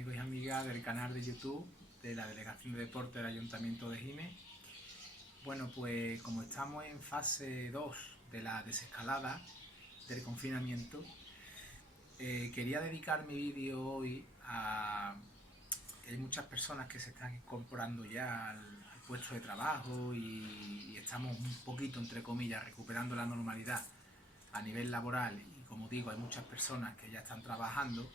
amigos y amigas del canal de YouTube de la Delegación de Deporte del Ayuntamiento de Gine. Bueno, pues como estamos en fase 2 de la desescalada del confinamiento, quería dedicar mi vídeo hoy a... Hay muchas personas que se están incorporando ya al puesto de trabajo y estamos un poquito, entre comillas, recuperando la normalidad a nivel laboral y, como digo, hay muchas personas que ya están trabajando.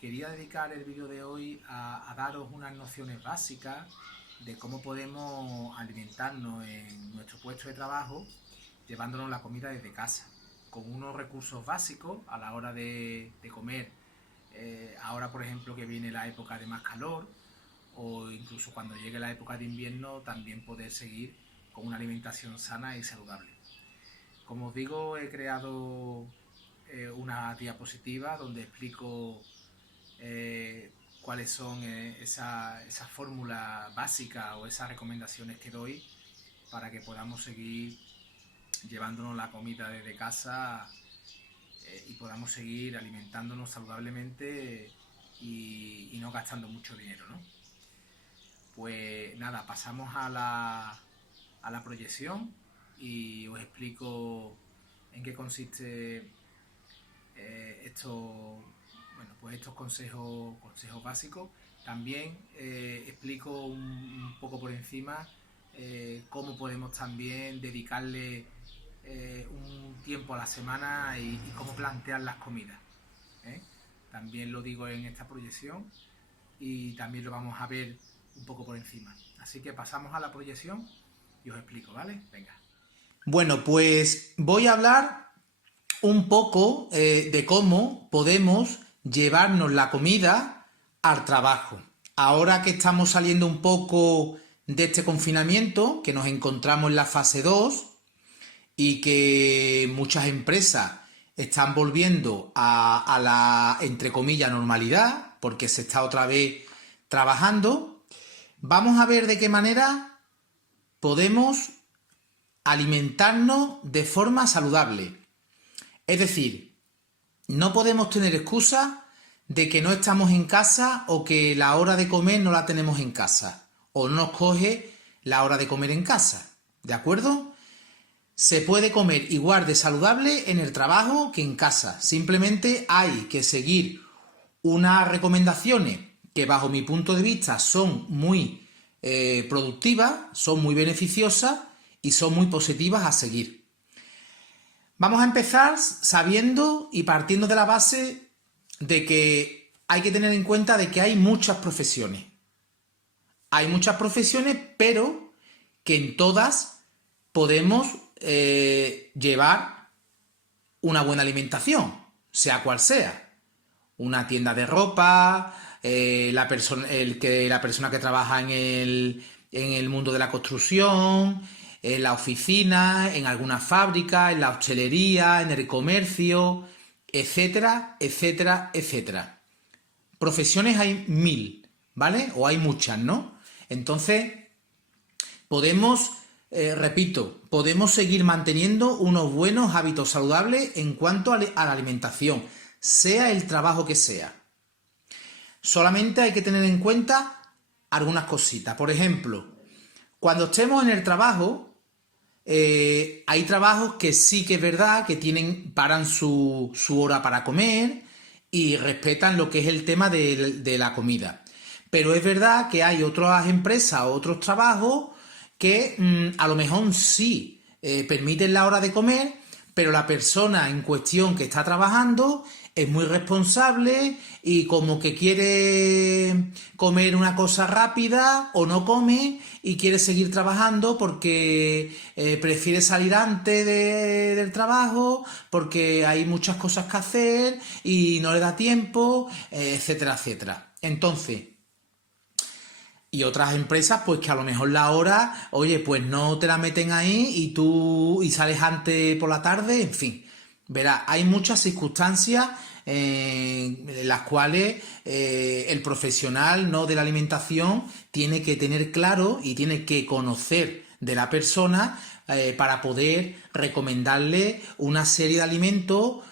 Quería dedicar el vídeo de hoy a daros unas nociones básicas de cómo podemos alimentarnos en nuestro puesto de trabajo llevándonos la comida desde casa, con unos recursos básicos a la hora de comer. Ahora, por ejemplo, que viene la época de más calor, o incluso cuando llegue la época de invierno, también poder seguir con una alimentación sana y saludable. Como os digo, he creado una diapositiva donde explico cuáles son esas fórmulas básicas o esas recomendaciones que doy para que podamos seguir llevándonos la comida desde casa y podamos seguir alimentándonos saludablemente y no gastando mucho dinero, ¿no? Pues nada, pasamos a la proyección y os explico en qué consiste estos consejos básicos. También explico un poco por encima cómo podemos también dedicarle un tiempo a la semana y cómo plantear las comidas. También lo digo en esta proyección y también lo vamos a ver un poco por encima. Así que pasamos a la proyección y os explico, ¿vale? Venga. Bueno, pues voy a hablar un poco de cómo podemos llevarnos la comida al trabajo. Ahora que estamos saliendo un poco de este confinamiento, que nos encontramos en la fase 2 y que muchas empresas están volviendo a la, entre comillas, normalidad, porque se está otra vez trabajando, vamos a ver de qué manera podemos alimentarnos de forma saludable. Es decir, no podemos tener excusa de que no estamos en casa o que la hora de comer no la tenemos en casa o no nos coge la hora de comer en casa, ¿de acuerdo? Se puede comer igual de saludable en el trabajo que en casa. Simplemente hay que seguir unas recomendaciones que bajo mi punto de vista son muy productivas, son muy beneficiosas y son muy positivas a seguir. Vamos a empezar sabiendo y partiendo de la base de que hay que tener en cuenta de que hay muchas profesiones. Hay muchas profesiones, pero que en todas podemos llevar una buena alimentación, sea cual sea. Una tienda de ropa, la persona que trabaja en el mundo de la construcción, en la oficina, en alguna fábrica, en la hostelería, en el comercio, etcétera, etcétera, etcétera. Profesiones hay 1000, ¿vale? O hay muchas, ¿no? Entonces, podemos, repito, podemos seguir manteniendo unos buenos hábitos saludables en cuanto a la alimentación, sea el trabajo que sea. Solamente hay que tener en cuenta algunas cositas. Por ejemplo, cuando estemos en el trabajo, hay trabajos que sí que es verdad que paran su hora para comer y respetan lo que es el tema de la comida. Pero es verdad que hay otras empresas o otros trabajos que a lo mejor sí permiten la hora de comer, pero la persona en cuestión que está trabajando es muy responsable y como que quiere comer una cosa rápida o no come y quiere seguir trabajando porque prefiere salir antes del trabajo, porque hay muchas cosas que hacer y no le da tiempo, etcétera, etcétera. Entonces, y otras empresas, pues que a lo mejor la hora, oye, pues no te la meten ahí y tú sales antes por la tarde, en fin. Verá, hay muchas circunstancias en las cuales el profesional, ¿no?, de la alimentación tiene que tener claro y tiene que conocer de la persona para poder recomendarle una serie de alimentos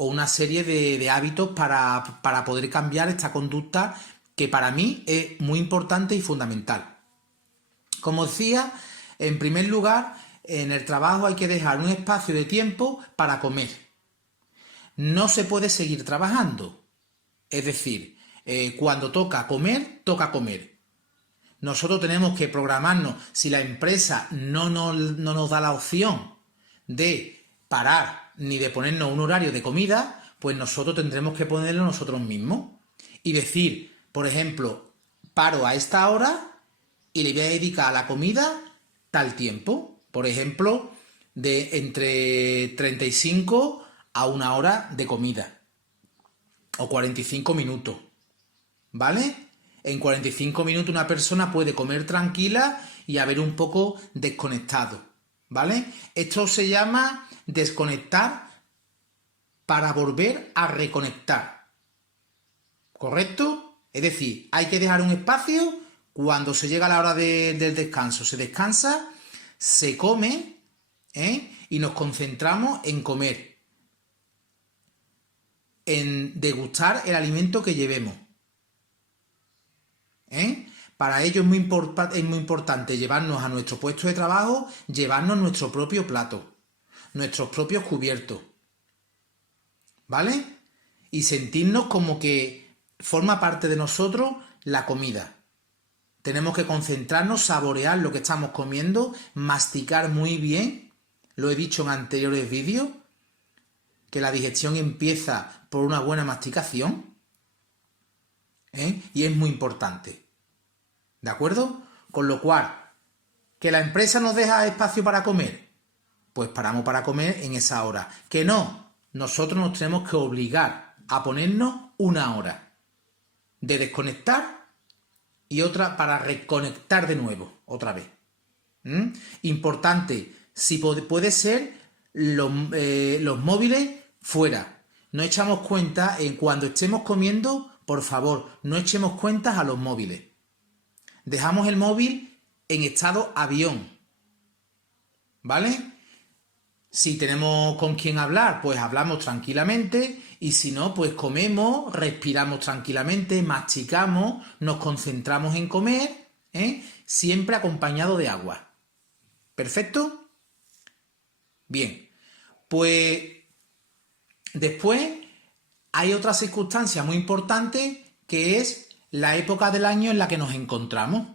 o una serie de hábitos para poder cambiar esta conducta que para mí es muy importante y fundamental. Como decía, en primer lugar, en el trabajo hay que dejar un espacio de tiempo para comer. No se puede seguir trabajando. Es decir, cuando toca comer, toca comer. Nosotros tenemos que programarnos. Si la empresa no nos da la opción de parar ni de ponernos un horario de comida, pues nosotros tendremos que ponerlo nosotros mismos. Y decir, por ejemplo, paro a esta hora y le voy a dedicar a la comida tal tiempo. Por ejemplo, de entre 35 a una hora de comida. O 45 minutos. ¿Vale? En 45 minutos una persona puede comer tranquila y haber un poco desconectado. ¿Vale? Esto se llama desconectar para volver a reconectar. ¿Correcto? Es decir, hay que dejar un espacio cuando se llega a la hora del descanso. Se descansa, se come, y nos concentramos en comer, en degustar el alimento que llevemos. Para ello es muy importante llevarnos a nuestro puesto de trabajo, llevarnos nuestro propio plato, nuestros propios cubiertos, ¿vale? Y sentirnos como que forma parte de nosotros la comida. Tenemos que concentrarnos, saborear lo que estamos comiendo, masticar muy bien. Lo he dicho en anteriores vídeos, que la digestión empieza por una buena masticación. Y es muy importante. ¿De acuerdo? Con lo cual, ¿que la empresa nos deja espacio para comer? Pues paramos para comer en esa hora. Que no, nosotros nos tenemos que obligar a ponernos una hora de desconectar y otra para reconectar de nuevo, otra vez. Importante, si puede ser los móviles fuera. No echamos cuenta en cuando estemos comiendo. Por favor, no echemos cuentas a los móviles. Dejamos el móvil en estado avión. ¿Vale? Si tenemos con quién hablar, pues hablamos tranquilamente. Y si no, pues comemos, respiramos tranquilamente, masticamos, nos concentramos en comer, siempre acompañado de agua. ¿Perfecto? Bien. Pues después hay otra circunstancia muy importante que es la época del año en la que nos encontramos.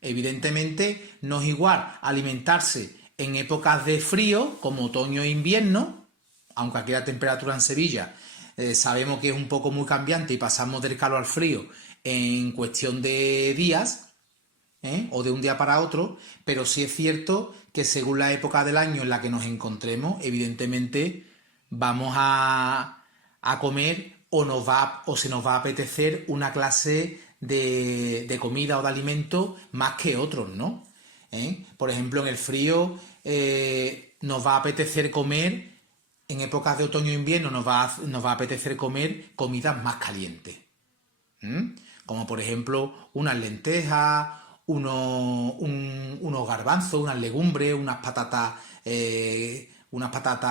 Evidentemente no es igual alimentarse en épocas de frío como otoño e invierno, aunque aquí la temperatura en Sevilla sabemos que es un poco muy cambiante y pasamos del calor al frío en cuestión de días, o de un día para otro, pero sí es cierto que según la época del año en la que nos encontremos, evidentemente vamos a comer o se nos va a apetecer una clase de comida o de alimento más que otros, ¿no? Por ejemplo, en el frío nos va a apetecer comer, en épocas de otoño e invierno nos va a apetecer comer comidas más calientes. Como por ejemplo unas lentejas, unos garbanzos, unas legumbres, unas patatas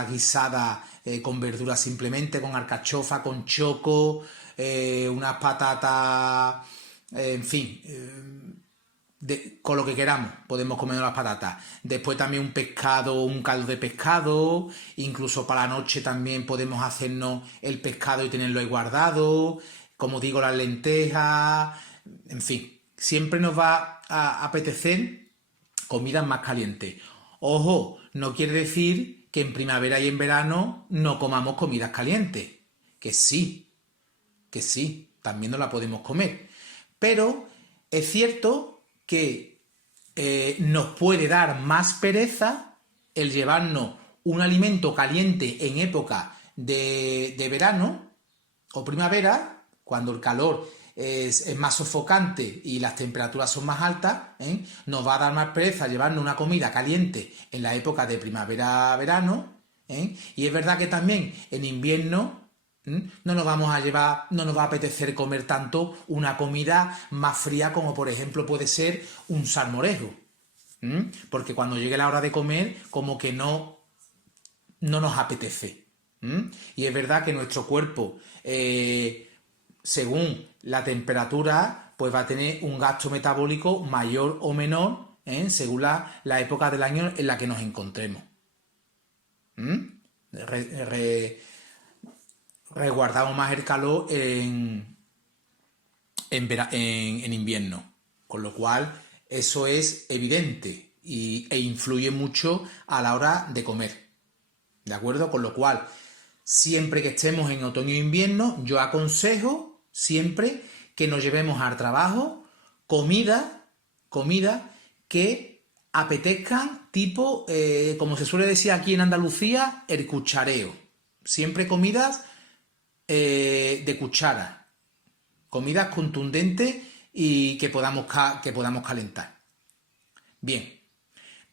guisadas con verduras simplemente, con alcachofa, con choco, unas patatas, en fin, con lo que queramos podemos comer las patatas. Después también un pescado, un caldo de pescado, incluso para la noche también podemos hacernos el pescado y tenerlo ahí guardado, como digo, las lentejas, en fin, siempre nos va a apetecer comidas más calientes. Ojo, no quiere decir que en primavera y en verano no comamos comidas calientes, que sí, también nos la podemos comer, pero es cierto que nos puede dar más pereza el llevarnos un alimento caliente en época de verano o primavera, cuando el calor es más sofocante y las temperaturas son más altas, nos va a dar más pereza llevarnos una comida caliente en la época de primavera-verano, y es verdad que también en invierno no nos va a apetecer comer tanto una comida más fría como por ejemplo puede ser un salmorejo. Porque cuando llegue la hora de comer, como que no nos apetece. Y es verdad que nuestro cuerpo, según la temperatura, pues va a tener un gasto metabólico mayor o menor, según la época del año en la que nos encontremos. Resguardamos más el calor en invierno, con lo cual eso es evidente e influye mucho a la hora de comer, ¿de acuerdo? Con lo cual, siempre que estemos en otoño e invierno, yo aconsejo siempre que nos llevemos al trabajo comida que apetezcan, tipo, como se suele decir aquí en Andalucía, el cuchareo. Siempre comidas de cuchara, comidas contundentes y que podamos calentar. Bien,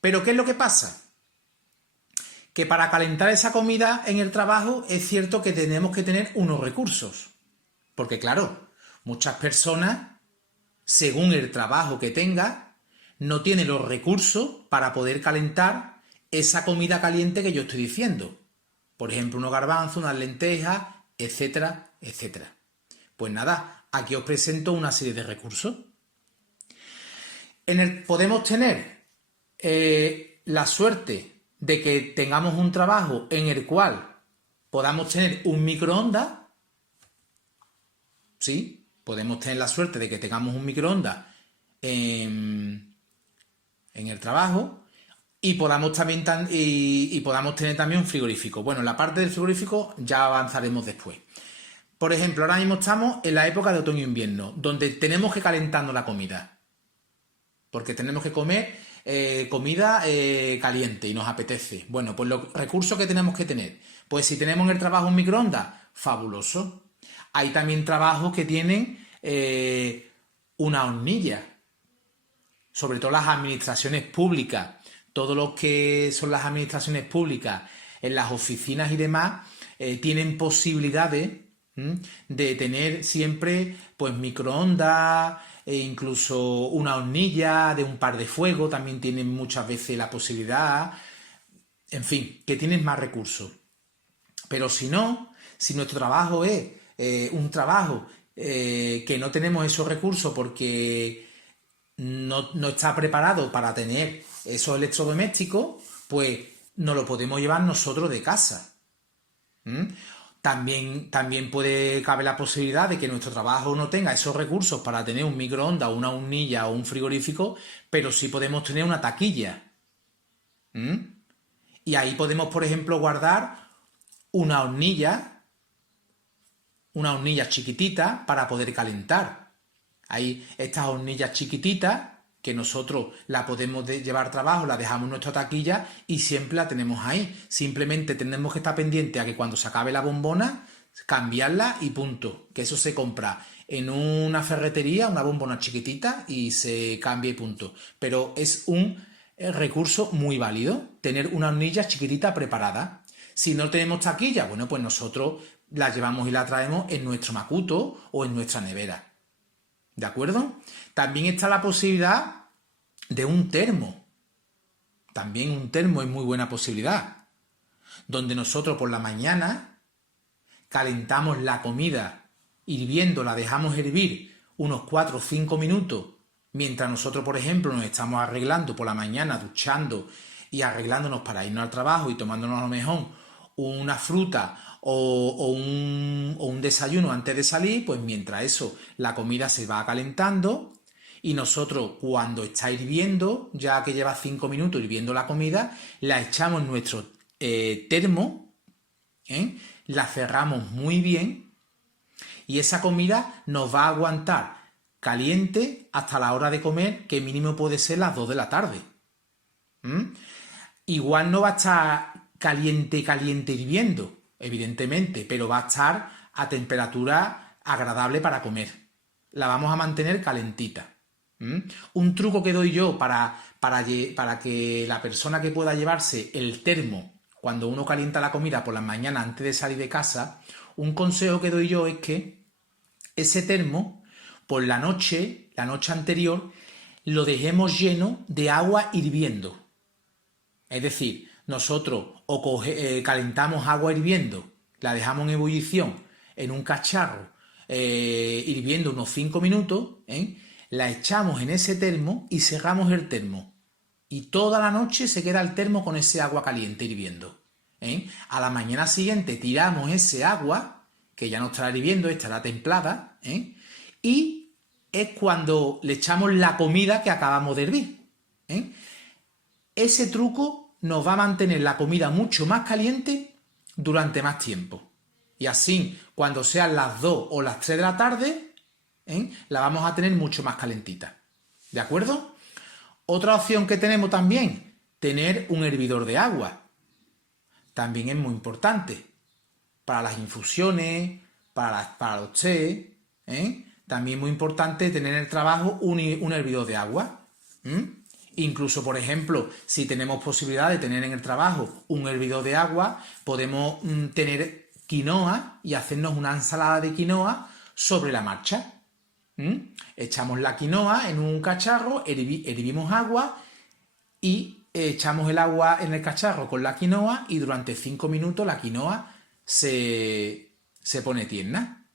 pero ¿qué es lo que pasa? Que para calentar esa comida en el trabajo es cierto que tenemos que tener unos recursos. Porque claro, muchas personas, según el trabajo que tenga, no tienen los recursos para poder calentar esa comida caliente que yo estoy diciendo. Por ejemplo, unos garbanzos, unas lentejas, etcétera, etcétera. Pues nada, aquí os presento una serie de recursos. Podemos tener la suerte de que tengamos un trabajo en el cual podamos tener un microondas. Sí, podemos tener la suerte de que tengamos un microondas en el trabajo y podamos tener también un frigorífico. Bueno, en la parte del frigorífico ya avanzaremos después. Por ejemplo, ahora mismo estamos en la época de otoño-invierno, donde tenemos que calentarnos la comida. Porque tenemos que comer comida caliente y nos apetece. Bueno, pues los recursos que tenemos que tener. Pues si tenemos en el trabajo un microondas, fabuloso. Hay también trabajos que tienen una hornilla. Sobre todo las administraciones públicas. Todo lo que son las administraciones públicas, en las oficinas y demás, tienen posibilidades de tener siempre pues microondas, e incluso una hornilla de un par de fuego, también tienen muchas veces la posibilidad, en fin, que tienen más recursos. Pero si nuestro trabajo es un trabajo que no tenemos esos recursos porque no está preparado para tener esos electrodomésticos, pues nos lo podemos llevar nosotros de casa. También puede caber la posibilidad de que nuestro trabajo no tenga esos recursos para tener un microondas, una hornilla o un frigorífico, pero sí podemos tener una taquilla. Y ahí podemos, por ejemplo, guardar una hornilla chiquitita para poder calentar. Hay estas hornillas chiquititas que nosotros la podemos llevar al trabajo, la dejamos en nuestra taquilla y siempre la tenemos ahí. Simplemente tenemos que estar pendientes a que cuando se acabe la bombona, cambiarla y punto. Que eso se compra en una ferretería, una bombona chiquitita y se cambia y punto. Pero es un recurso muy válido, tener una hornilla chiquitita preparada. Si no tenemos taquilla, bueno, pues nosotros la llevamos y la traemos en nuestro macuto o en nuestra nevera. ¿De acuerdo? También está la posibilidad de un termo. También un termo es muy buena posibilidad. Donde nosotros por la mañana calentamos la comida hirviendo, la dejamos hervir unos 4 o 5 minutos, mientras nosotros, por ejemplo, nos estamos arreglando por la mañana, duchando y arreglándonos para irnos al trabajo y tomándonos a lo mejor una fruta o un desayuno antes de salir, pues mientras eso, la comida se va calentando y nosotros cuando está hirviendo, ya que lleva 5 minutos hirviendo la comida, la echamos en nuestro termo, la cerramos muy bien y esa comida nos va a aguantar caliente hasta la hora de comer, que mínimo puede ser las 2 de la tarde. Igual no va a estar caliente hirviendo, evidentemente, pero va a estar a temperatura agradable para comer. La vamos a mantener calentita. Un truco que doy yo para que la persona que pueda llevarse el termo cuando uno calienta la comida por las mañanas antes de salir de casa, un consejo que doy yo es que ese termo por la noche anterior, lo dejemos lleno de agua hirviendo. Es decir, nosotros calentamos agua hirviendo la dejamos en ebullición en un cacharro hirviendo unos 5 minutos, la echamos en ese termo y cerramos el termo. Y toda la noche se queda el termo con ese agua caliente hirviendo. A la mañana siguiente tiramos ese agua, que ya no estará hirviendo, estará templada, y es cuando le echamos la comida que acabamos de hervir. Ese truco nos va a mantener la comida mucho más caliente durante más tiempo. Y así, cuando sean las 2 o las 3 de la tarde, la vamos a tener mucho más calentita. ¿De acuerdo? Otra opción que tenemos también, tener un hervidor de agua. También es muy importante. Para las infusiones, para los té, también es muy importante tener en el trabajo un hervidor de agua. Incluso, por ejemplo, si tenemos posibilidad de tener en el trabajo un hervidor de agua, podemos tener quinoa y hacernos una ensalada de quinoa sobre la marcha. Echamos la quinoa en un cacharro, hervimos agua y echamos el agua en el cacharro con la quinoa y durante 5 minutos la quinoa se pone tierna.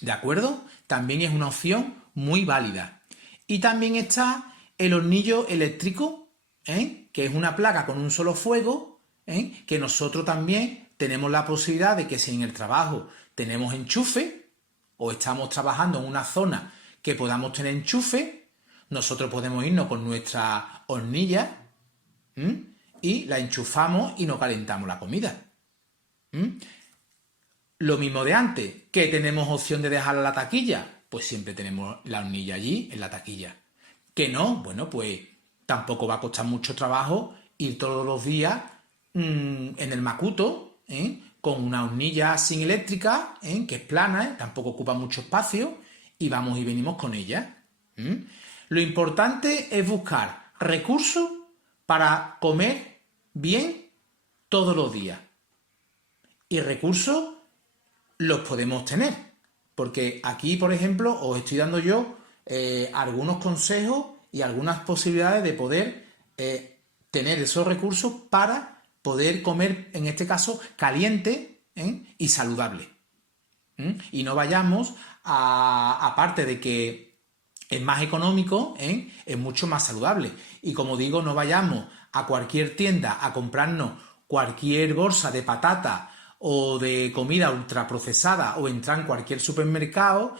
¿De acuerdo? También es una opción muy válida. Y también está el hornillo eléctrico, que es una placa con un solo fuego, que nosotros también tenemos la posibilidad de que si en el trabajo tenemos enchufe o estamos trabajando en una zona que podamos tener enchufe, nosotros podemos irnos con nuestra hornilla y la enchufamos y nos calentamos la comida. Lo mismo de antes, que tenemos opción de dejarla en la taquilla, pues siempre tenemos la hornilla allí en la taquilla. Que no, bueno, pues tampoco va a costar mucho trabajo ir todos los días en el macuto, con una hornilla sin eléctrica, que es plana, tampoco ocupa mucho espacio, y vamos y venimos con ella. Lo importante es buscar recursos para comer bien todos los días. Y recursos los podemos tener, porque aquí, por ejemplo, os estoy dando yo algunos consejos y algunas posibilidades de poder tener esos recursos para poder comer, en este caso, caliente y saludable. Y no vayamos aparte de que es más económico, es mucho más saludable. Y como digo, no vayamos a cualquier tienda a comprarnos cualquier bolsa de patata o de comida ultraprocesada o entrar en cualquier supermercado,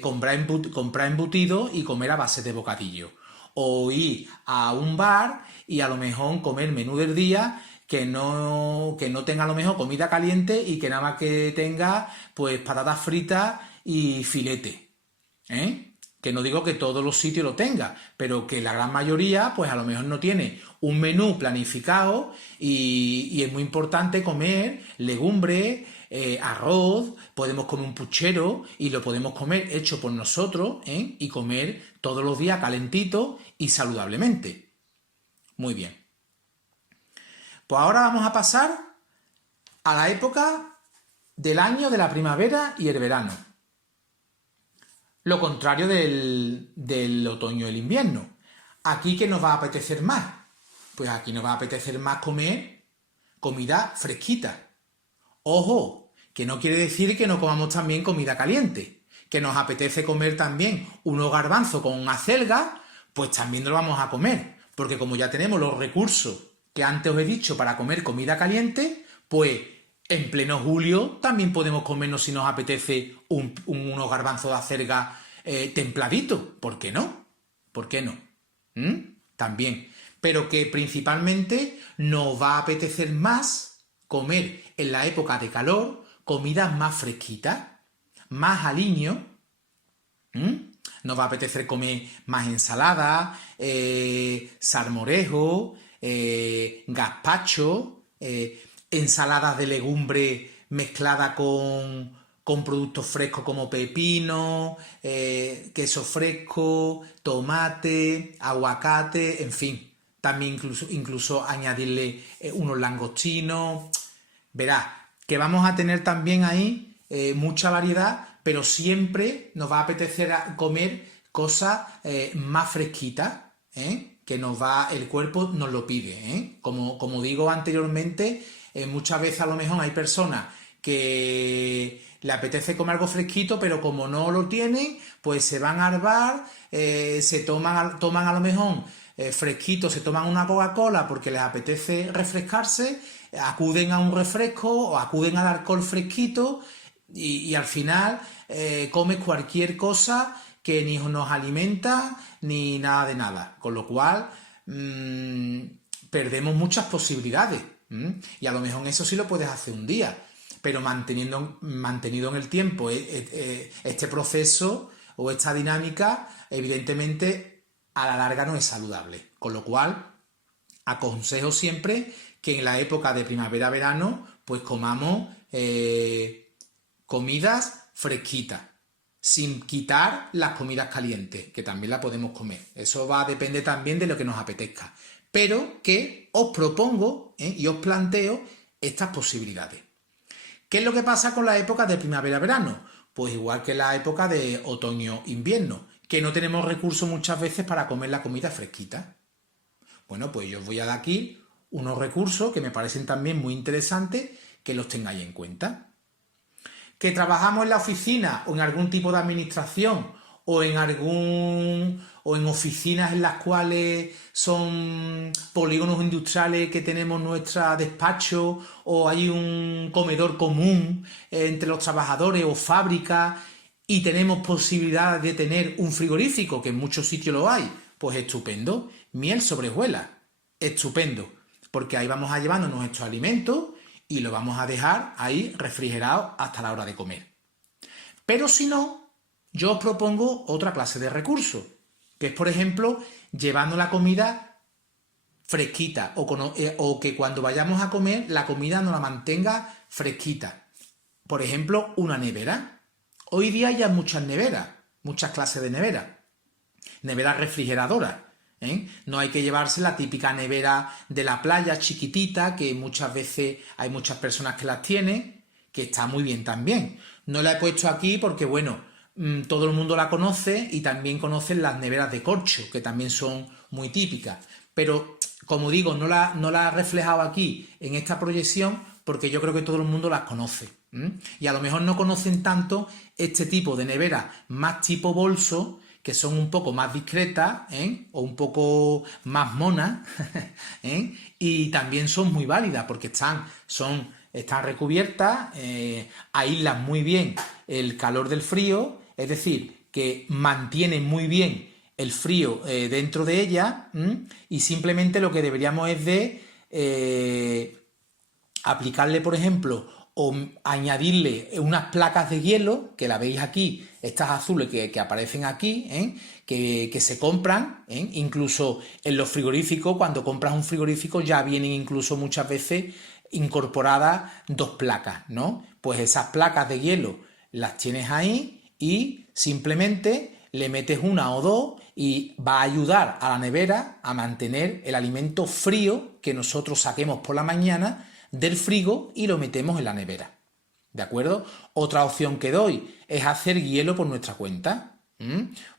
comprar embutido y comer a base de bocadillo. O ir a un bar y a lo mejor comer menú del día que no tenga a lo mejor comida caliente y que nada más que tenga pues patatas fritas y filete. Que no digo que todos los sitios lo tengan, pero que la gran mayoría pues a lo mejor no tiene un menú planificado y es muy importante comer legumbres, arroz, podemos comer un puchero y lo podemos comer hecho por nosotros y comer todos los días calentito y saludablemente. Muy bien. Pues ahora vamos a pasar a la época del año de la primavera y el verano. Lo contrario del otoño y el invierno. ¿Aquí qué nos va a apetecer más? Pues aquí nos va a apetecer más comer comida fresquita. Ojo, que no quiere decir que no comamos también comida caliente. Que nos apetece comer también unos garbanzos con acelga, pues también lo vamos a comer. Porque como ya tenemos los recursos que antes os he dicho para comer comida caliente, pues en pleno julio también podemos comernos, si nos apetece, unos garbanzos de acelga templaditos. ¿Por qué no? ¿Por qué no? También. Pero que principalmente nos va a apetecer más comer en la época de calor comidas más fresquitas, más aliño. Nos va a apetecer comer más ensalada, salmorejo, gazpacho, ensaladas de legumbre mezcladas con productos frescos como pepino, queso fresco, tomate, aguacate, en fin. También incluso añadirle unos langostinos. Verás que vamos a tener también ahí mucha variedad, pero siempre nos va a apetecer comer cosas más fresquitas, que el cuerpo nos lo pide. Como digo anteriormente, Muchas veces a lo mejor hay personas que le apetece comer algo fresquito, pero como no lo tienen, pues se van al bar, toman a lo mejor fresquito, se toman una Coca-Cola porque les apetece refrescarse, acuden a un refresco o acuden al alcohol fresquito y al final comes cualquier cosa que ni nos alimenta ni nada de nada. Con lo cual perdemos muchas posibilidades. Y a lo mejor eso sí lo puedes hacer un día, pero mantenido en el tiempo este proceso o esta dinámica, evidentemente a la larga no es saludable. Con lo cual aconsejo siempre que en la época de primavera-verano pues comamos comidas fresquitas, sin quitar las comidas calientes, que también las podemos comer. Eso va a depender también de lo que nos apetezca. Pero que os propongo y os planteo estas posibilidades. ¿Qué es lo que pasa con la época de primavera-verano? Pues igual que la época de otoño-invierno, que no tenemos recursos muchas veces para comer la comida fresquita. Bueno, pues yo os voy a dar aquí unos recursos que me parecen también muy interesantes que los tengáis en cuenta. Que trabajamos en la oficina o en algún tipo de administración o en oficinas en las cuales son polígonos industriales que tenemos nuestro despacho o hay un comedor común entre los trabajadores o fábricas y tenemos posibilidad de tener un frigorífico, que en muchos sitios lo hay, pues estupendo. Miel sobre hojuelas, estupendo, porque ahí vamos a llevarnos nuestros alimentos y lo vamos a dejar ahí refrigerado hasta la hora de comer. Pero si no, yo os propongo otra clase de recursos, que es, por ejemplo, llevando la comida fresquita o que cuando vayamos a comer la comida nos la mantenga fresquita. Por ejemplo, una nevera. Hoy día hay ya muchas neveras, muchas clases de neveras. Neveras refrigeradoras. No hay que llevarse la típica nevera de la playa chiquitita, que muchas veces hay muchas personas que las tienen, que está muy bien también. No la he puesto aquí porque, bueno, todo el mundo la conoce y también conocen las neveras de corcho, que también son muy típicas. Pero, como digo, no la he reflejado aquí en esta proyección porque yo creo que todo el mundo las conoce. Y a lo mejor no conocen tanto este tipo de neveras más tipo bolso, que son un poco más discretas o un poco más monas y también son muy válidas porque están recubiertas, aíslan muy bien el calor del frío, es decir, que mantienen muy bien el frío dentro de ella y simplemente lo que deberíamos es de aplicarle, por ejemplo, o añadirle unas placas de hielo, que la veis aquí, estas azules que aparecen aquí, que se compran, incluso en los frigoríficos, cuando compras un frigorífico ya vienen incluso muchas veces incorporadas 2 placas, ¿no? Pues esas placas de hielo las tienes ahí y simplemente le metes una o 2 y va a ayudar a la nevera a mantener el alimento frío que nosotros saquemos por la mañana del frigo y lo metemos en la nevera, ¿de acuerdo? Otra opción que doy es hacer hielo por nuestra cuenta.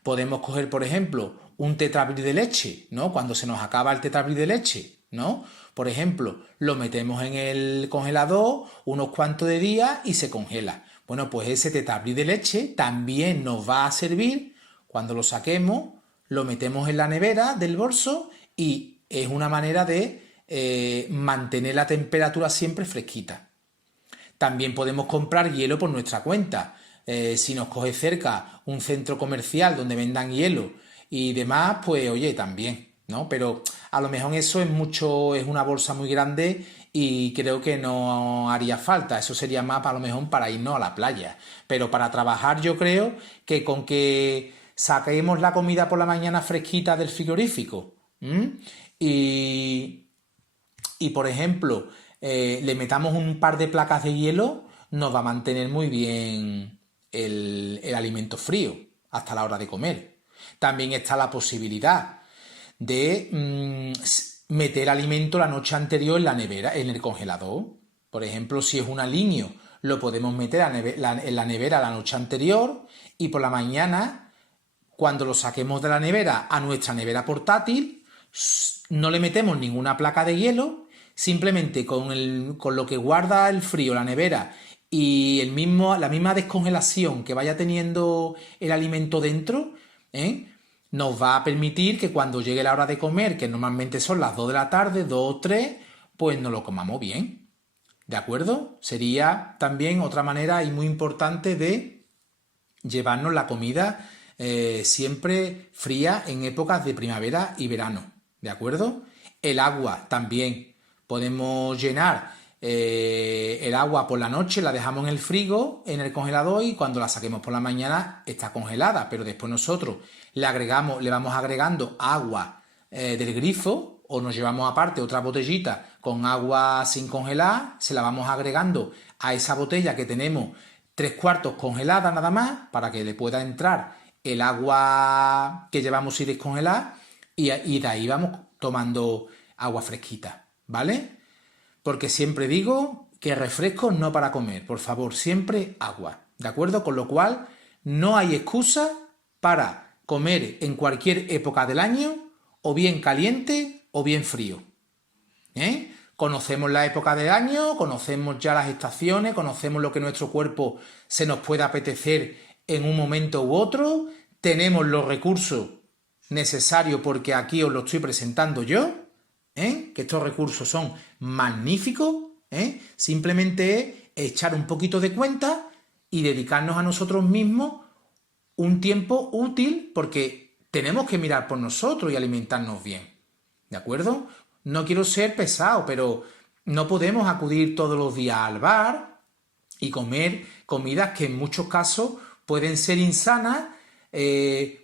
Podemos coger, por ejemplo, un tetrabric de leche, ¿no? Cuando se nos acaba el tetrabric de leche, ¿no? Por ejemplo, lo metemos en el congelador unos cuantos de días y se congela. Bueno, pues ese tetrabric de leche también nos va a servir. Cuando lo saquemos, lo metemos en la nevera del bolso y es una manera de mantener la temperatura siempre fresquita. También podemos comprar hielo por nuestra cuenta. Si nos coge cerca un centro comercial donde vendan hielo y demás, pues oye, también, ¿no? Pero a lo mejor eso es una bolsa muy grande y creo que no haría falta. Eso sería más a lo mejor para irnos a la playa. Pero para trabajar yo creo que con que saquemos la comida por la mañana fresquita del frigorífico y por ejemplo, le metamos un par de placas de hielo, nos va a mantener muy bien el alimento frío hasta la hora de comer. También está la posibilidad de meter alimento la noche anterior en la nevera, en el congelador. Por ejemplo, si es un aliño, lo podemos meter en la nevera la noche anterior y por la mañana, cuando lo saquemos de la nevera a nuestra nevera portátil, no le metemos ninguna placa de hielo, simplemente con lo que guarda el frío, la nevera y la misma descongelación que vaya teniendo el alimento dentro, nos va a permitir que cuando llegue la hora de comer, que normalmente son las 2 de la tarde, 2 o 3, pues nos lo comamos bien. ¿De acuerdo? Sería también otra manera y muy importante de llevarnos la comida siempre fría en épocas de primavera y verano. ¿De acuerdo? El agua también. Podemos llenar el agua por la noche, la dejamos en el frigo, en el congelador, y cuando la saquemos por la mañana está congelada, pero después nosotros le vamos agregando agua del grifo, o nos llevamos aparte otra botellita con agua sin congelar, se la vamos agregando a esa botella que tenemos 3/4 congelada nada más, para que le pueda entrar el agua que llevamos sin descongelar, y de ahí vamos tomando agua fresquita, ¿vale? Porque siempre digo que refrescos no para comer, por favor, siempre agua, ¿de acuerdo? Con lo cual, no hay excusa para comer en cualquier época del año, o bien caliente o bien frío. Conocemos la época del año, conocemos ya las estaciones, conocemos lo que nuestro cuerpo se nos puede apetecer en un momento u otro, tenemos los recursos necesarios, porque aquí os lo estoy presentando yo, que estos recursos son magníficos, simplemente es echar un poquito de cuenta y dedicarnos a nosotros mismos un tiempo útil, porque tenemos que mirar por nosotros y alimentarnos bien, ¿de acuerdo? No quiero ser pesado, pero no podemos acudir todos los días al bar y comer comidas que en muchos casos pueden ser insanas,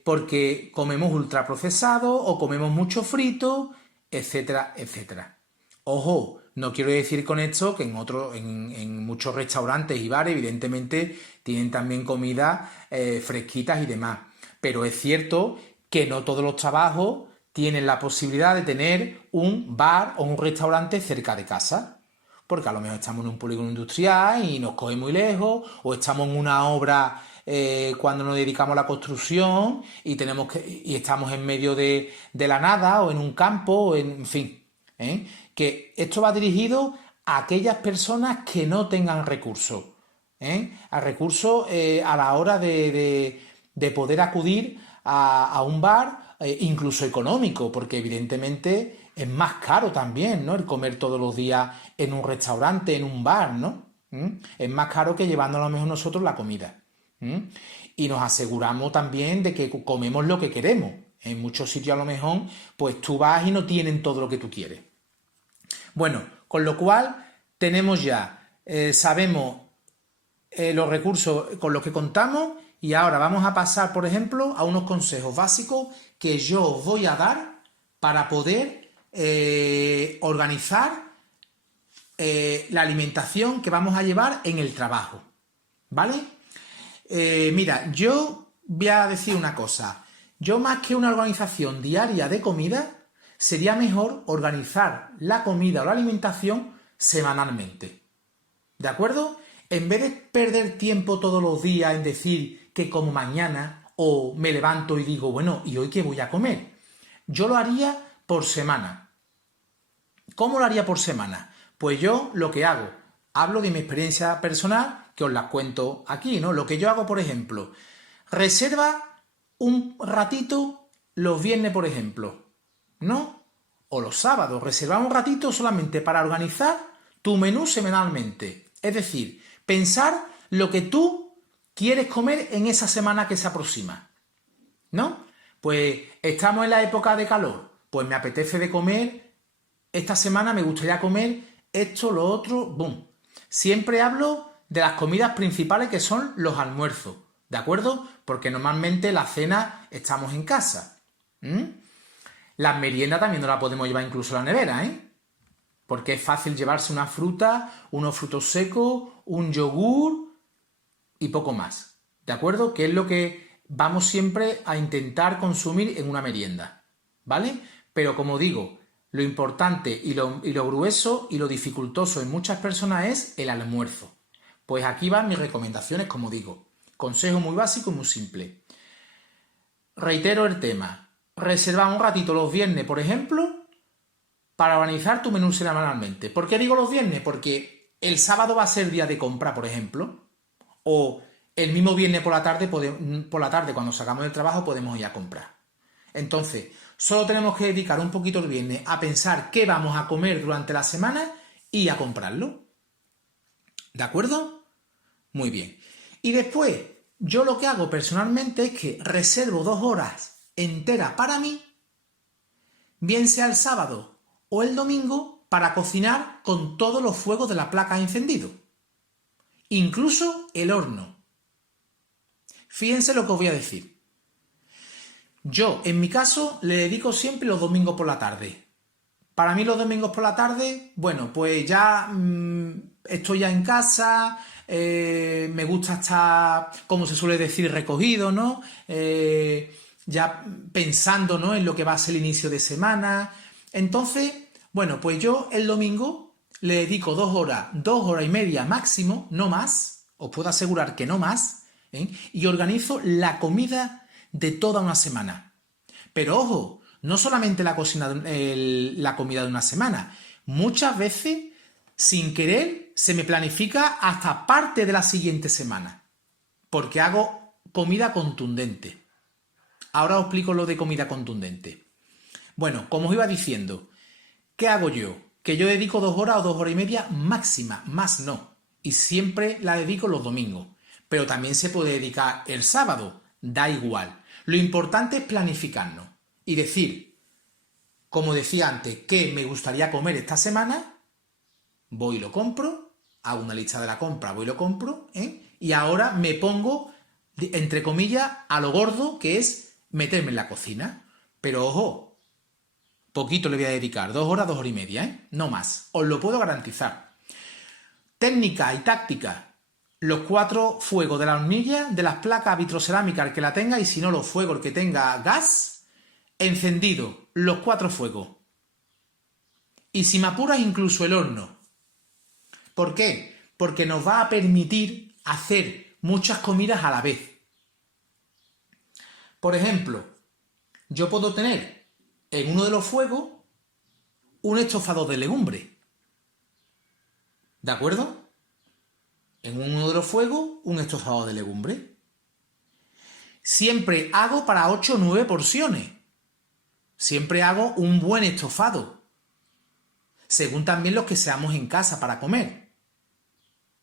porque comemos ultraprocesado o comemos mucho frito, etcétera, etcétera. Ojo, no quiero decir con esto que en muchos restaurantes y bares evidentemente tienen también comidas fresquitas y demás, pero es cierto que no todos los trabajos tienen la posibilidad de tener un bar o un restaurante cerca de casa, porque a lo mejor estamos en un polígono industrial y nos coge muy lejos, o estamos en una obra cuando nos dedicamos a la construcción y estamos en medio de la nada, o en un campo, en fin, que esto va dirigido a aquellas personas que no tengan recursos, a recursos a la hora de poder acudir a un bar, incluso económico, porque evidentemente es más caro también, ¿no?, el comer todos los días en un restaurante, en un bar, ¿no? Es más caro que llevando a lo mejor nosotros la comida. Y nos aseguramos también de que comemos lo que queremos. En muchos sitios a lo mejor pues tú vas y no tienen todo lo que tú quieres. Bueno, con lo cual tenemos ya, sabemos los recursos con los que contamos, y ahora vamos a pasar, por ejemplo, a unos consejos básicos que yo os voy a dar para poder organizar la alimentación que vamos a llevar en el trabajo, ¿vale? Mira, yo voy a decir una cosa. Yo, más que una organización diaria de comida, sería mejor organizar la comida o la alimentación semanalmente, ¿de acuerdo? En vez de perder tiempo todos los días en decir que como mañana, o me levanto y digo, bueno, ¿y hoy qué voy a comer? Yo lo haría por semana. ¿Cómo lo haría por semana? Pues yo lo que hago, hablo de mi experiencia personal, que os la cuento aquí, ¿no? Lo que yo hago, por ejemplo, reserva un ratito los viernes, por ejemplo, ¿no? O los sábados, reserva un ratito solamente para organizar tu menú semanalmente. Es decir, pensar lo que tú quieres comer en esa semana que se aproxima, ¿no? Pues estamos en la época de calor, pues me apetece de comer, esta semana me gustaría comer esto, lo otro, ¡boom! Siempre hablo de las comidas principales, que son los almuerzos, ¿de acuerdo? Porque normalmente la cena estamos en casa. Las meriendas también no la podemos llevar incluso a la nevera, porque es fácil llevarse una fruta, unos frutos secos, un yogur y poco más, ¿de acuerdo? Que es lo que vamos siempre a intentar consumir en una merienda, ¿vale? Pero como digo, lo importante y lo grueso y lo dificultoso en muchas personas es el almuerzo. Pues aquí van mis recomendaciones, como digo. Consejo muy básico y muy simple. Reitero el tema. Reservar un ratito los viernes, por ejemplo, para organizar tu menú semanalmente. ¿Por qué digo los viernes? Porque el sábado va a ser día de compra, por ejemplo, o el mismo viernes por la tarde cuando sacamos del trabajo podemos ir a comprar. Entonces, solo tenemos que dedicar un poquito el viernes a pensar qué vamos a comer durante la semana y a comprarlo. ¿De acuerdo? Muy bien. Y después, yo lo que hago personalmente es que reservo 2 horas enteras para mí, bien sea el sábado o el domingo, para cocinar con todos los fuegos de la placa encendidos. Incluso el horno. Fíjense lo que os voy a decir. Yo, en mi caso, le dedico siempre los domingos por la tarde. Para mí los domingos por la tarde, bueno, pues ya estoy ya en casa, me gusta estar, como se suele decir, recogido, ¿no? Ya pensando, ¿no?, en lo que va a ser el inicio de semana. Entonces, bueno, pues yo el domingo le dedico 2 horas, 2 horas y media máximo, no más, os puedo asegurar que no más, y organizo la comida de toda una semana. Pero ojo, no solamente la comida de una semana, muchas veces, sin querer, se me planifica hasta parte de la siguiente semana, porque hago comida contundente. Ahora os explico lo de comida contundente. Bueno, como os iba diciendo, ¿qué hago yo? Que yo dedico 2 horas o 2 horas y media máxima, más no. Y siempre la dedico los domingos. Pero también se puede dedicar el sábado, da igual. Lo importante es planificarnos y decir, como decía antes, qué me gustaría comer esta semana, voy y lo compro, hago una lista de la compra, voy y lo compro, y ahora me pongo, entre comillas, a lo gordo, que es meterme en la cocina. Pero ojo, poquito le voy a dedicar, 2 horas, 2 horas y media, no más, os lo puedo garantizar. Técnica y táctica. Los 4 fuegos de la hornilla, de las placas vitrocerámicas, el que la tenga, y si no, los fuegos, el que tenga gas, encendido, los 4 fuegos. Y si me apuras, incluso el horno. ¿Por qué? Porque nos va a permitir hacer muchas comidas a la vez. Por ejemplo, yo puedo tener en uno de los fuegos un estofado de legumbre. ¿De acuerdo? En uno de los fuegos, un estofado de legumbre. Siempre hago para 8 o 9 porciones. Siempre hago un buen estofado. Según también los que seamos en casa para comer.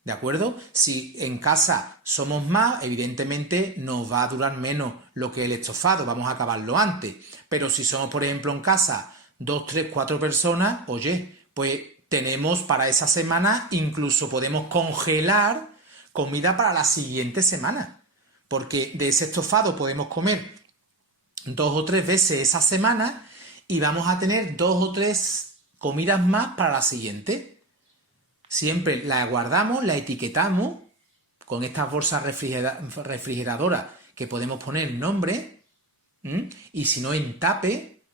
¿De acuerdo? Si en casa somos más, evidentemente nos va a durar menos lo que es el estofado. Vamos a acabarlo antes. Pero si somos, por ejemplo, en casa 2, 3, 4 personas, oye, pues tenemos para esa semana, incluso podemos congelar comida para la siguiente semana, porque de ese estofado podemos comer 2 o 3 veces esa semana y vamos a tener 2 o 3 comidas más para la siguiente. Siempre la guardamos, la etiquetamos con estas bolsas refrigeradoras que podemos poner nombre, y si no en tape,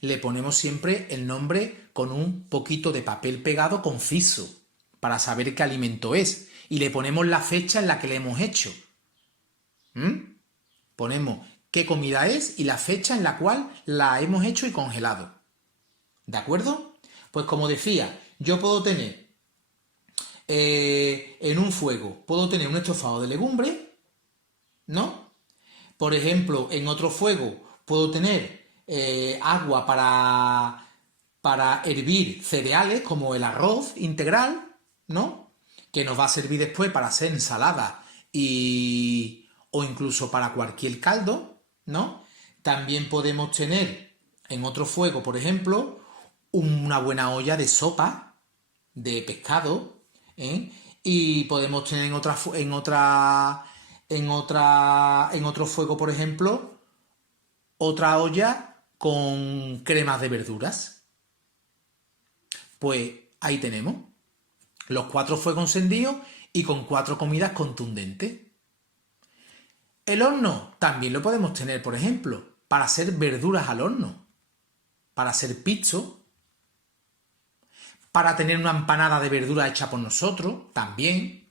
le ponemos siempre el nombre con un poquito de papel pegado conciso para saber qué alimento es, y le ponemos la fecha en la que le hemos hecho. Ponemos qué comida es y la fecha en la cual la hemos hecho y congelado. ¿De acuerdo? Pues como decía, yo puedo tener en un fuego, puedo tener un estofado de legumbre, ¿no? Por ejemplo, en otro fuego puedo tener agua para hervir cereales como el arroz integral, ¿no? Que nos va a servir después para hacer ensalada o incluso para cualquier caldo, ¿no? También podemos tener en otro fuego, por ejemplo, una buena olla de sopa de pescado, y podemos tener en otro fuego, por ejemplo, otra olla con cremas de verduras. Pues ahí tenemos los 4 fuegos encendidos y con 4 comidas contundentes. El horno también lo podemos tener, por ejemplo, para hacer verduras al horno, para hacer pizzo, para tener una empanada de verdura hecha por nosotros, también.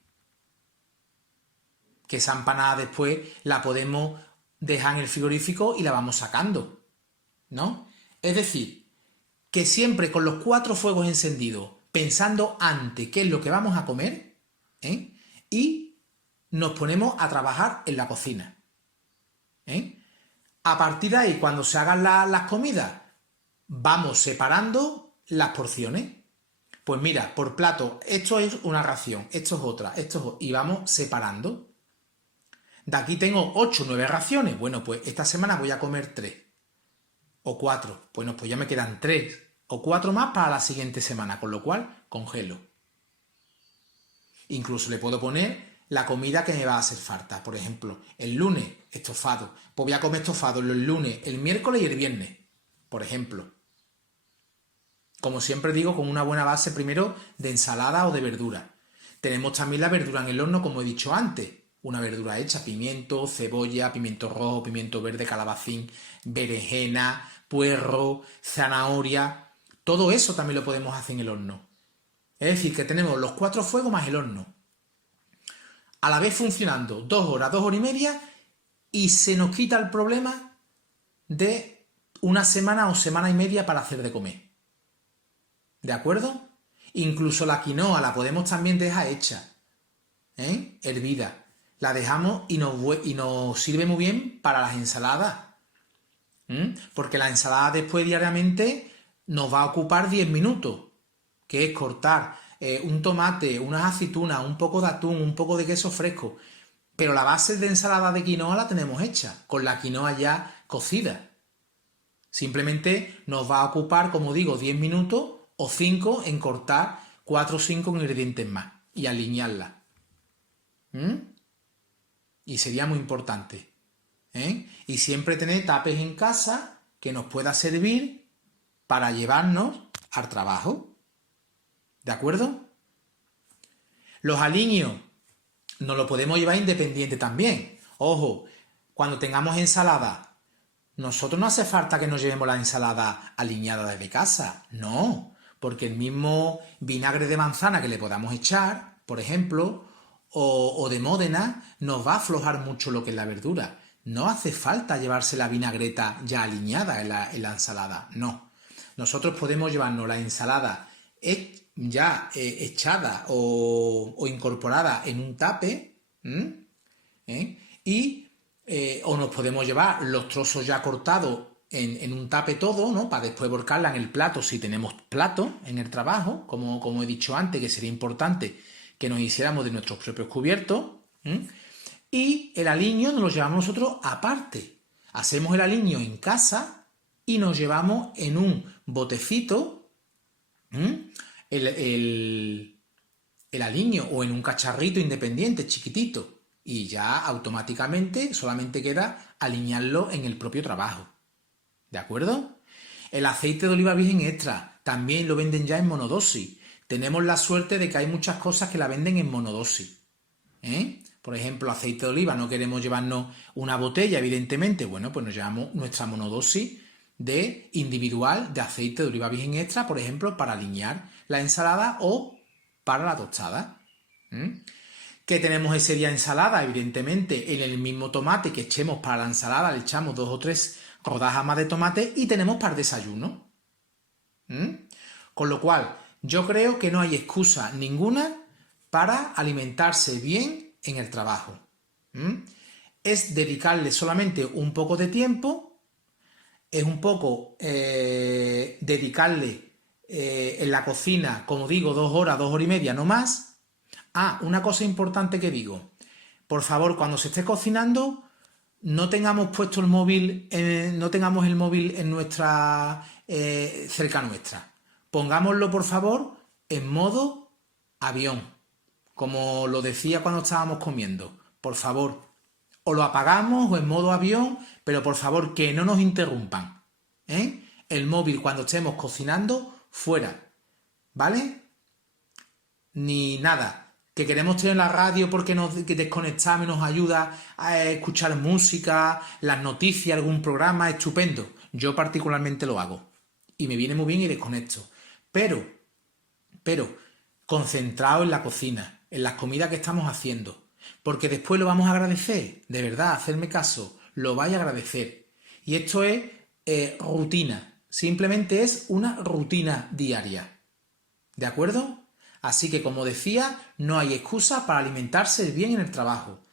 Que esa empanada después la podemos dejar en el frigorífico y la vamos sacando, ¿no? Es decir, que siempre con los 4 fuegos encendidos, pensando antes qué es lo que vamos a comer, y nos ponemos a trabajar en la cocina. A partir de ahí, cuando se hagan las comidas, vamos separando las porciones. Pues mira, por plato, esto es una ración, esto es otra, y vamos separando. De aquí tengo 8 o 9 raciones. Bueno, pues esta semana voy a comer 3 o 4. Bueno, pues ya me quedan 3 o 4 más para la siguiente semana, con lo cual congelo. Incluso le puedo poner la comida que me va a hacer falta. Por ejemplo, el lunes, estofado. Pues voy a comer estofado el lunes, el miércoles y el viernes, por ejemplo. Como siempre digo, con una buena base primero de ensalada o de verdura. Tenemos también la verdura en el horno, como he dicho antes. Una verdura hecha, pimiento, cebolla, pimiento rojo, pimiento verde, calabacín, berenjena, puerro, zanahoria. Todo eso también lo podemos hacer en el horno. Es decir, que tenemos los 4 fuegos más el horno. A la vez funcionando 2 horas, 2 horas y media, y se nos quita el problema de una semana o semana y media para hacer de comer. ¿De acuerdo? Incluso la quinoa la podemos también dejar hecha, hervida. La dejamos y nos sirve muy bien para las ensaladas. Porque la ensalada después diariamente nos va a ocupar 10 minutos, que es cortar un tomate, unas aceitunas, un poco de atún, un poco de queso fresco. Pero la base de ensalada de quinoa la tenemos hecha, con la quinoa ya cocida. Simplemente nos va a ocupar, como digo, 10 minutos o 5 en cortar 4 o 5 ingredientes más y alinearla. Y sería muy importante. Y siempre tener tapes en casa que nos pueda servir para llevarnos al trabajo. ¿De acuerdo? Los aliños nos lo podemos llevar independiente también. Ojo, cuando tengamos ensalada, nosotros no hace falta que nos llevemos la ensalada aliñada desde casa. No, porque el mismo vinagre de manzana que le podamos echar, por ejemplo, o de Módena, nos va a aflojar mucho lo que es la verdura. No hace falta llevarse la vinagreta ya aliñada en la ensalada, no. Nosotros podemos llevarnos la ensalada ya echada o incorporada en un tape, o nos podemos llevar los trozos ya cortados en un tape todo, ¿no? Para después volcarla en el plato si tenemos plato en el trabajo, como he dicho antes, que sería importante que nos hiciéramos de nuestros propios cubiertos. Y el aliño nos lo llevamos nosotros aparte. Hacemos el aliño en casa y nos llevamos en un botecito el aliño, o en un cacharrito independiente, chiquitito. Y ya automáticamente solamente queda aliñarlo en el propio trabajo. ¿De acuerdo? El aceite de oliva virgen extra también lo venden ya en monodosis. Tenemos la suerte de que hay muchas cosas que la venden en monodosis. Por ejemplo, aceite de oliva, no queremos llevarnos una botella, evidentemente. Bueno, pues nos llevamos nuestra monodosis de individual de aceite de oliva virgen extra, por ejemplo, para aliñar la ensalada o para la tostada. ¿Qué tenemos ese día ensalada? Evidentemente, en el mismo tomate que echemos para la ensalada, le echamos 2 o 3 rodajas más de tomate y tenemos para el desayuno. Con lo cual, yo creo que no hay excusa ninguna para alimentarse bien en el trabajo. Es dedicarle solamente un poco de tiempo, es un poco dedicarle en la cocina, como digo, 2 horas, 2 horas y media, no más. Una cosa importante que digo, por favor, cuando se esté cocinando, no tengamos puesto el móvil, no tengamos el móvil en cerca nuestra. Pongámoslo, por favor, en modo avión, como lo decía cuando estábamos comiendo. Por favor, o lo apagamos o en modo avión, pero por favor que no nos interrumpan. El móvil cuando estemos cocinando, fuera, ¿vale? Ni nada. Que queremos tener la radio porque que desconectamos y nos ayuda a escuchar música, las noticias, algún programa, estupendo. Yo particularmente lo hago. Y me viene muy bien y desconecto. Pero, concentrado en la cocina, en las comidas que estamos haciendo. Porque después lo vamos a agradecer. De verdad, hacerme caso. Lo vais a agradecer. Y esto es rutina. simplemente es una rutina diaria. ¿De acuerdo? Así que, como decía, no hay excusa para alimentarse bien en el trabajo.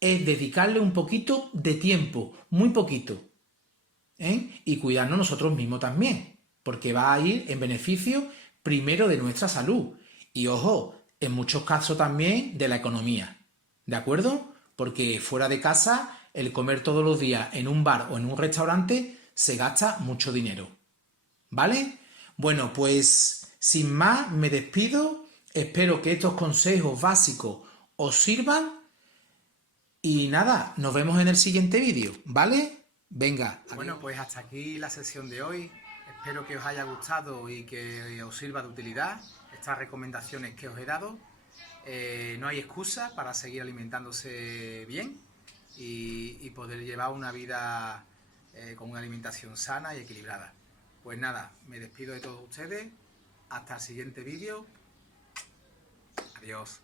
Es dedicarle un poquito de tiempo, muy poquito, ¿eh? Y cuidarnos nosotros mismos también, porque va a ir en beneficio primero de nuestra salud y, ojo, en muchos casos también de la economía. ¿De acuerdo? Porque fuera de casa, el comer todos los días en un bar o en un restaurante se gasta mucho dinero. ¿Vale? Bueno, pues sin más me despido. Espero que estos consejos básicos os sirvan. Y nada, nos vemos en el siguiente vídeo, ¿vale? Venga. Bueno, pues hasta aquí la sesión de hoy. Espero que os haya gustado y que os sirva de utilidad estas recomendaciones que os he dado. No hay excusa para seguir alimentándose bien y poder llevar una vida con una alimentación sana y equilibrada. Pues nada, me despido de todos ustedes. Hasta el siguiente vídeo. Adiós.